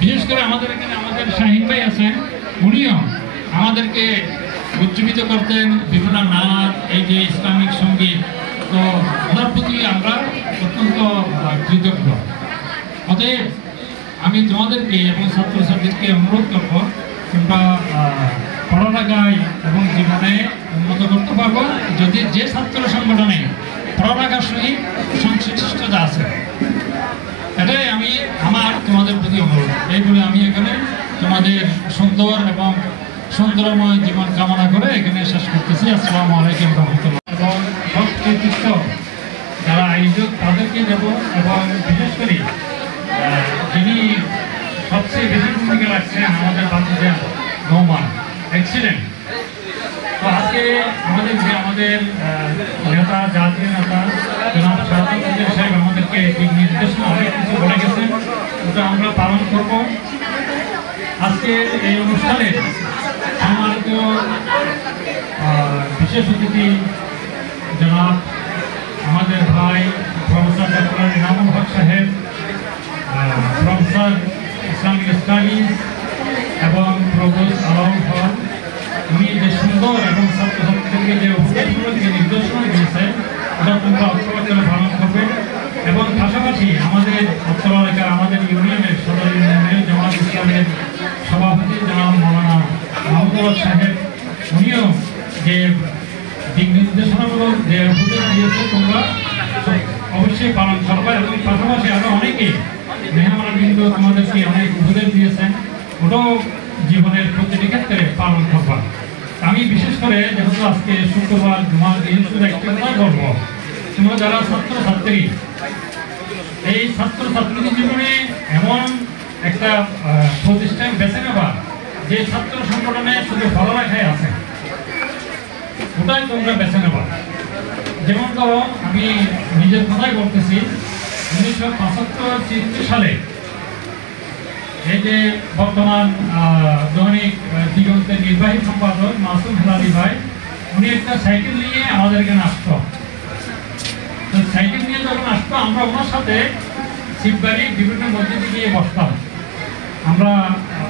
বিশেষ করে আমাদের এখানে আমাদের শাহিন ভাই আছেন, উনিও আমাদেরকে উজ্জীবিত করতেন বিভিন্ন নাচ, এই যে ইসলামিক সঙ্গীত। তো ওনার প্রতি আমরা অত্যন্ত কৃতজ্ঞ। অতএব আমি তোমাদেরকে এবং ছাত্রছাত্রীদেরকে অনুরোধ করব, তোমরা পড়ালেখায় এবং জীবনে উন্নত করতে পারবো যদি যে ছাত্র সংগঠনে পড়ালেখার সহিত সংশ্লিষ্টতা আছে। এটাই আমি আমার তোমাদের প্রতি অনুরোধ। এই বলে আমি এখানে তোমাদের সুন্দর এবং সুন্দরময় জীবন কামনা করে এখানে শেষ করতেছি। আসসালামু আলাইকুম রহমতুল্লাহ। এবং সব কৃতিত্ব যারা আয়োজক তাদেরকে দেব, এবং বিশেষ করে যিনি সবচেয়ে বেশি ভূমিকা রাখছেন আমাদের বাচ্চাদের নৌমান এক্সিলেন্ট। তো আজকে আমাদের নেতা, জাতীয় নেতা জনাব শাহাদাত সাহেব আমাদেরকে দিক নির্দেশনা অনেক কিছু বলে গেছেন, ওটা আমরা পালন করব। আজকে এই অনুষ্ঠানে সম্মানিত বিশেষ অতিথি জনাব আমাদের ভাই প্রফেসর ডক্টর ইনামুল হক সাহেব, প্রফেসর ইসলামিক স্টাডিজ এবং প্রভোস্ট আলম হক, উনি যে সুন্দর এবং ছাত্রছাত্রীদেরকে যে উপদেশমূলক যে নির্দেশনা দিয়েছেন ওটা তোমরা অক্ষরে পালন করবে। এবং পাশাপাশি আমাদের উত্তর এলাকার আমাদের ইউনিয়নের সদর ইউনিয়নের জামাত ইসলামের সভাপতি জনাব মৌলানা মাহমুদ সাহেব, উনিও যে দিক নির্দেশনামূলক যে উপদেশ দিয়েছে তোমরা অবশ্যই পালন করবে। এবং পাশাপাশি আরও অনেকে মেহমানবৃন্দ তোমাদেরকে অনেক উপদেশ দিয়েছেন, ওটাও জীবনের প্রতিটি ক্ষেত্রে পালন করবা। আমি বিশেষ করে যেহেতু আজকে শুক্রবার জুমার দিন শুধু একটি কথা বলবো, তোমরা যারা ছাত্রছাত্রী, এই ছাত্রছাত্রীদের জীবনে এমন একটা প্রতিষ্ঠান বেছে নেবা যে ছাত্র সংগঠনে শুধু পড়ালেখায় আছে, ওটাই তোমরা বেছে নেবা। যেমন ধরো আমি নিজের কথাই বলতেছি, 1975-76 সালে এই যে বর্তমান দৈনিক দিগন্তের নির্বাহী সম্পাদক মাসুম হেলালি ভাই, উনি একটা সাইকেল নিয়ে আমাদের এখানে আসতো। তো সাইকেল নিয়ে যখন আসতো আমরা ওনার সাথে শিববাড়ির বিভিন্ন মসজিদে গিয়ে বসতাম। আমরা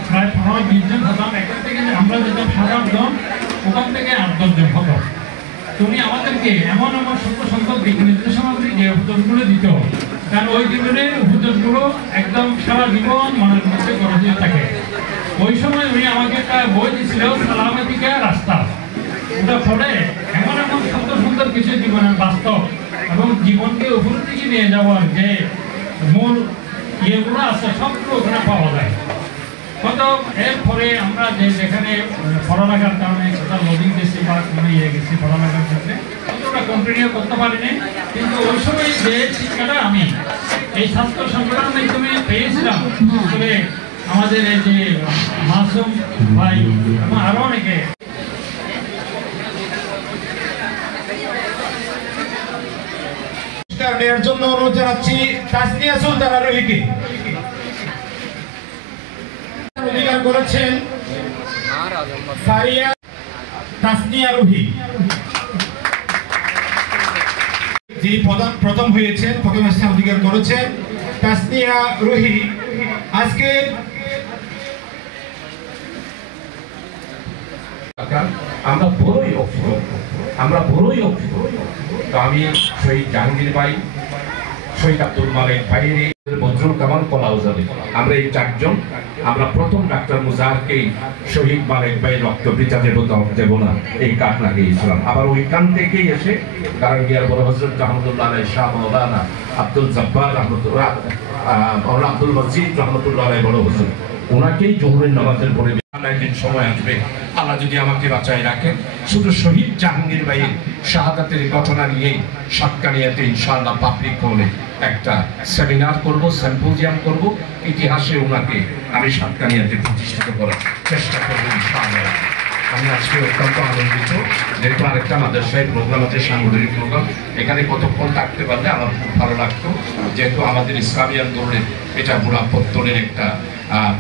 প্রায় 15-20 জন হতাম। এখান থেকে আমরা যেতাম 7-8 জন, ওখান থেকে 8-10 জন হতো। তো উনি আমাদেরকে এমন সুন্দর সুন্দর দিক নির্দেশনাগুলি যে উপদেশগুলো দিত, কারণ ওই জীবনের উপদেশগুলো একদম সারা জীবন মনের মধ্যে গড়ে দিয়ে থাকে। ওই সময় উনি আমাকে একটা বই দিয়েছিল, সালামাতিকা রাস্তা। ওটা পড়ে এমন সুন্দর সুন্দর কিছু জীবনের বাস্তব এবং জীবনকে উপরের দিকে নিয়ে যাওয়ার যে মূল ইয়েগুলো আছে সবগুলো ওখানে পাওয়া যায়। কত এরপরে আমরা যেখানে পড়ালেখার কারণে কোথাও লোডিং দিয়েছি বা কোনো ইয়ে গেছি পড়ালেখার ক্ষেত্রে, ওটা কন্টিনিউ করতে পারিনি। কিন্তু ওই সময় যে শিক্ষাটা আমি এই ছাত্র সংগঠনের মাধ্যমে পেয়েছিলাম, তবে আমাদের এই যে মাসুম ভাই এবং আরো অনেকে, নেওয়ার জন্য অনুরোধ জানাচ্ছি তাসনিয়া সুলতানা রুহিকে। অধিকার করেছেন সারিয়া তাসনিয়া রুহি, যিনি প্রথম হয়েছেন, প্রথম স্থান অধিকার করেছেন তাসনিয়া রুহি। আজকে আমরা বড়ই অভিজ্ঞ। তো আমি শহীদ জাহাঙ্গীর ভাই, শহীদ আব্দুল মালিক ভাইয়ের বজরুল কামাল কলাউজাদে, আমরা এই 4 জন, আমরা প্রথম ডাক্তার মুজাহারকেই শহীদ মালিক ভাইয়ের রক্ত বৃথা দেব না এই কাঠ লাগিয়েছিলাম। আবার ওইখান থেকেই এসে কারাঙ্গিয়ার বড় হজরত রহমতুল্লাহ আলাই শাহ মৌলানা আব্দুল জব্বার রহমতুল্লাহ, মৌলানা আব্দুল মজিদ রহমতুল্লাহ আলাই বড় হজরত, ওনাকেই জোহরের নামাজের পরে একদিন সময় আসবে, আল্লাহ যদি আমাকে বাঁচায় রাখেন, শুধু শহীদ জাহাঙ্গীর ভাইয়ের শাহাদাতের ঘটনা নিয়েই সাতকানিয়াতে ইনশাআল্লাহ পাবলিক হলে একটা সেমিনার করব, সিম্পোজিয়াম করব, ইতিহাসে ওনাকে আমি সাতকানিয়াতে প্রতিষ্ঠিত করার চেষ্টা করব ইনশাআল্লাহ। আমি আজকে অত্যন্ত আনন্দিত, যেহেতু আরেকটা মাদ্রাসায় প্রোগ্রাম আছে, সাংগঠনিক প্রোগ্রাম, এখানে কতক্ষণ থাকতে পারলে আমার খুব ভালো লাগতো, যেহেতু আমাদের ইসলামী আন্দোলনের এটা বুড়াপত্তনের একটা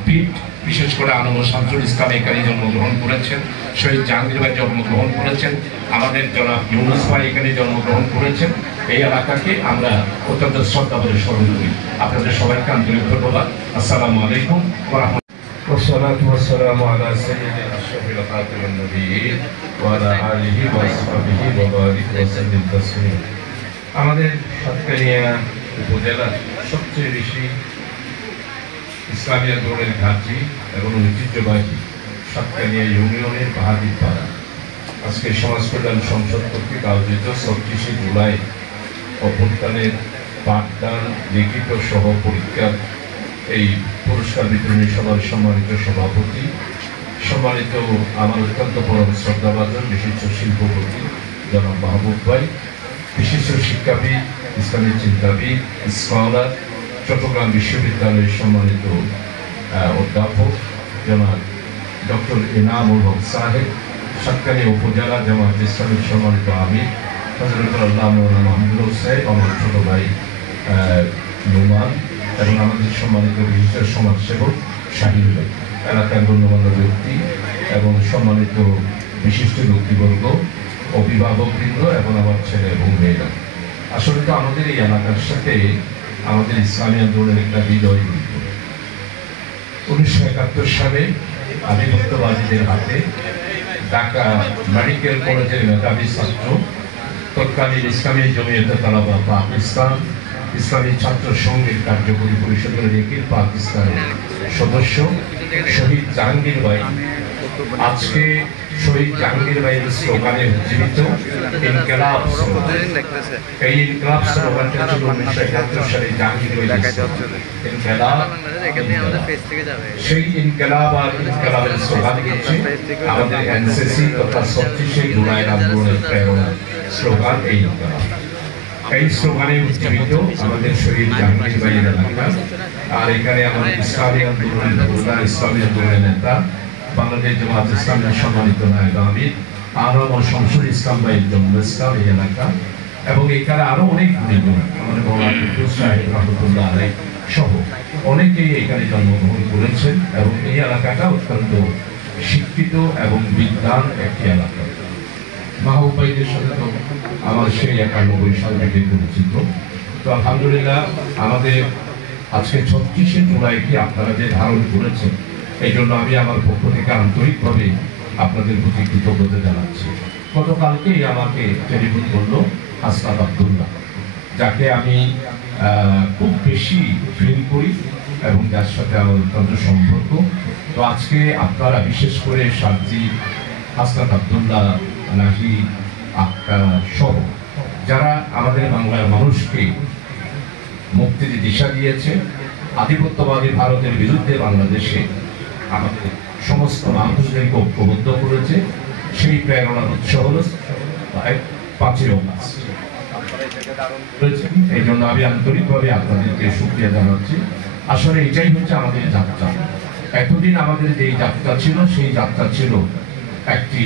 পিঠ, বিশেষ করে আনন্দ শামসুল ইসলাম এখানে জন্মগ্রহণ করেছেন, শহীদ জাহাঙ্গীর ভাই জন্মগ্রহণ করেছেন, আমাদের জনাব ইউনুস ভাই এখানে জন্মগ্রহণ করেছেন। এই এলাকাকে আমরা অত্যন্ত শ্রদ্ধা করে স্মরণ করি। আপনাদের সবাইকে আন্তরিক ধন্যবাদ। আসসালামু আলাইকুম ওয়া রাহমাতুল্লাহ। والصلاة والسلام على سيدنا أشرف الخاتم النبيين وعلى آله وصحبه وبارك وسلم تسليما। আমাদের সাতকানিয়া উপজেলার সবচেয়ে বেশি ইসলামী আন্দোলনের ঘাঁটি এবং ঐতিহ্যবাহী সাতকানিয়া ইউনিয়নের বাহাদুর পাড়া আজকে সমাজ কল্যাণ সংসদ কর্তৃক আয়োজিত ২৬শে জুলাই অভ্যুত্থানের পাঠদান লিখিত সহ পরীক্ষার এই পুরস্কার বিতরণী সভার সম্মানিত সভাপতি, সম্মানিত আমার অত্যন্ত পরম শ্রদ্ধাভাজন বিশিষ্ট শিল্পপতি জনাব মাহবুব ভাই, বিশিষ্ট শিক্ষাবিদ, ইসলামী চিন্তাবিদ, স্কলার, চট্টগ্রাম বিশ্ববিদ্যালয়ের সম্মানিত অধ্যাপক জনাব ডক্টর এনামুল হক সাহেব, সাতকানিয়া উপজেলা জামায়াত ইসলামীর সম্মানিত আমির হযরত আল্লাহ মওলানা মাহমুদুল সাহেব, আমার ছোট ভাই নোমান এবং আমাদের সম্মানিত বিশিষ্ট সমাজসেবক শাহিন ভাই, এলাকার গণ্যমান্য ব্যক্তি এবং সম্মানিত বিশিষ্ট ব্যক্তিবর্গ, অভিভাবকবৃন্দ এবং আমার ছেলে এবং মেয়েরা। আসলে তো আমাদের এই এলাকার সাথে আমাদের ইসলামী আন্দোলনের একটা হৃদয় জড়িত। 1971 সালে আধিপত্যবাদীদের হাতে ঢাকা মেডিকেল কলেজের মেধাবী ছাত্র, তৎকালীন ইসলামী জমিয়তে তালাবা পাকিস্তান, ইসলামী ছাত্র সংঘের কার্যকরী পরিষদের নিখিল পাকিস্তানের সদস্য শহীদ জাহাঙ্গীর ভাই, আজকে শহীদ জাহাঙ্গীর ভাইয়ের স্লোগানে উজ্জীবিত ইনকিলাব স্লোগান। এই ইনকিলাব স্লোগানটা ছিল 1971 সালে জাহাঙ্গীর ভাই ইনকিলাব। সেই ইনকিলাব আর ইনকিলাবের স্লোগান হচ্ছে আমাদের এনসিসি তথা ২৬শে জুলাই আন্দোলনের প্রেরণা স্লোগান এই ইনকিলাব। এই স্লোগানে উজ্জীবিত আমাদের শহীদ জাহাঙ্গীর ভাইয়ের এলাকা। আর এখানে আমাদের ইসলামী আন্দোলনের ভোলা, ইসলামী আন্দোলনের নেতা, বাংলাদেশ জামায়াত ইসলামের সম্মানিত নায়েব আমির আনম ও শামসুল ইসলাম ভাইয়ের জন্মস্থান এই এলাকা। এবং এখানে আরো অনেক গুণীজন আমাদের মৌলানা কুদ্দুস সাহেব রহমতুল্লাহ আলাইহি সহ অনেকেই এখানে জন্মগ্রহণ করেছেন এবং এই এলাকাটা অত্যন্ত শিক্ষিত এবং বিদ্বান একটি এলাকা। মাহবুব ভাইদের সাথে তো আমার সেই ৯১ সাল থেকে পরিচিত। তো আলহামদুলিল্লাহ আমাদের আজকে ৩৬শে জুলাইকে আপনারা যে ধারণ করেছেন, এই জন্য আমি আমার পক্ষ থেকে আন্তরিকভাবে আপনাদের প্রতি কৃতজ্ঞতা জানাচ্ছি। গতকালকেই আমাকে টেলিফোন করলো হাসনাত আব্দুল্লাহ, যাকে আমি খুব বেশি ফিল করি এবং যার সাথে আমার অত্যন্ত সম্পর্ক। তো আজকে আপনারা বিশেষ করে সাজি, হাসনাত আব্দুল্লাহ, নাহি, আক্তার সহ যারা আমাদের বাংলার মানুষকে মুক্তির দিশা দিয়েছে, আধিপত্যবাদী ভারতের বিরুদ্ধে বাংলাদেশে আমাদের সমস্ত মানুষদেরকে ঐক্যবদ্ধ করেছে, সেই প্রেরণার উৎস হল ৫ই অগাস্ট। এই জন্য আমি আন্তরিকভাবে আপনাদেরকে শুকরিয়া জানাচ্ছি। আসলে এটাই হচ্ছে আমাদের যাত্রা। এতদিন আমাদের যে যাত্রা ছিল, সেই যাত্রা ছিল একটি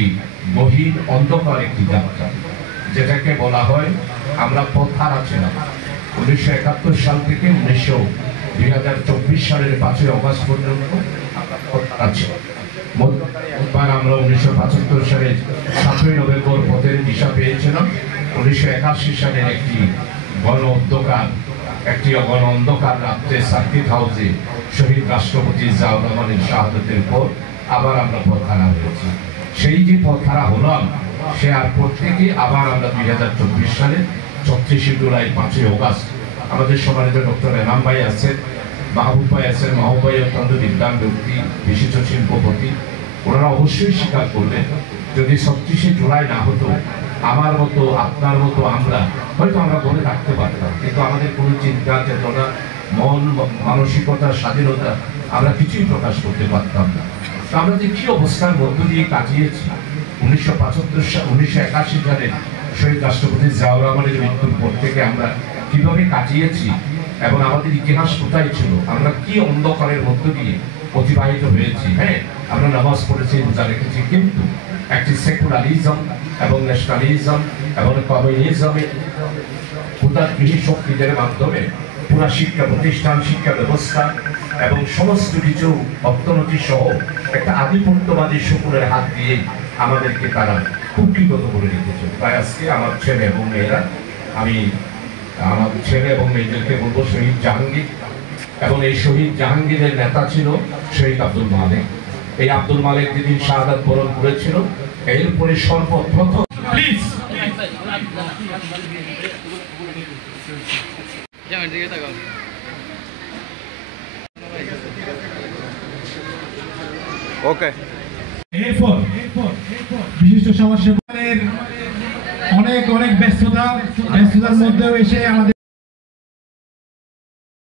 গহীন অন্ধকার একটি যাত্রা, যেটাকে বলা হয় আমরা পথহারা ছিলাম। 1971 সাল থেকে 2024 সালের ৫ই অগাস্ট পর্যন্ত আমরা 1975 সালের 7ই নভেম্বর পথের দিশা পেয়েছিলাম। 1981 সালের একটি গণ অন্ধকার রাত্রে সার্কিট হাউসে শহীদ রাষ্ট্রপতি জিয়াউর রহমানের শাহাদাতের পর আবার আমরা পথহারা হয়েছি। সেই যে পথহারা হলাম, সে আর প্রত্যেকে আবার আমরা 2024 সালে ৩৬শে জুলাই ৫ই অগাস্ট আমাদের সম্মানিত ডক্টর এনাম ভাই আছেন, মাহবুব ভাই আছেন। মাহবুব ভাই অত্যন্ত বিদ্বান ব্যক্তি, বিশিষ্ট শিল্পপতি। ওনারা অবশ্যই স্বীকার করলেন, যদি ৩৬শে জুলাই না হতো, আমার মতো আপনার মতো আমরা হয়তো আমরা বলে রাখতে পারতাম, কিন্তু আমাদের কোনো চিন্তা, চেতনা, মন মানসিকতা, স্বাধীনতা আমরা কিছুই প্রকাশ করতে পারতাম না। তো আমরা যে কি অবস্থার মধ্য দিয়ে কাটিয়েছি, 1981 সালে শহীদ রাষ্ট্রপতি জিয়াউর রহমানের মৃত্যুর পর থেকে আমরা কিভাবে কাটিয়েছি এবং আমাদের ইতিহাস কোথায় ছিল, আমরা কি অন্ধকারের মধ্য দিয়ে অতিবাহিত হয়েছি। হ্যাঁ, আমরা নামাজ পড়েছি, রোজা রেখেছি, কিন্তু একটি সেকুলারিজম এবং ন্যাশনালিজম এবং কমিউনিজমে ক্ষুধাগৃহী শক্তিদের মাধ্যমে পুরা শিক্ষা প্রতিষ্ঠান, শিক্ষা ব্যবস্থা এবং সমস্ত কিছু অর্থনীতি সহ একটা আধিপত্যবাদী শকুনের হাত দিয়ে আমাদেরকে তারা কুক্ষিগত করে রেখেছে। তাই আজকে আমার ছেলে এবং মেয়েরা, আমি আমার ছেলে এবং মেয়েদেরকে বলবো শহীদ জাহাঙ্গীর, এবং এই শহীদ জাহাঙ্গীরের নেতা ছিল শহীদ আব্দুল মালেক। এই আব্দুল মালেক যেদিন শাহাদাত বরণ করেছিল, এরপরে সর্বপ্রথম প্লিজ ওকে। এরপর বিশিষ্ট সমাজসেবকের অনেক ব্যস্ততার মধ্যেও এসে আমাদের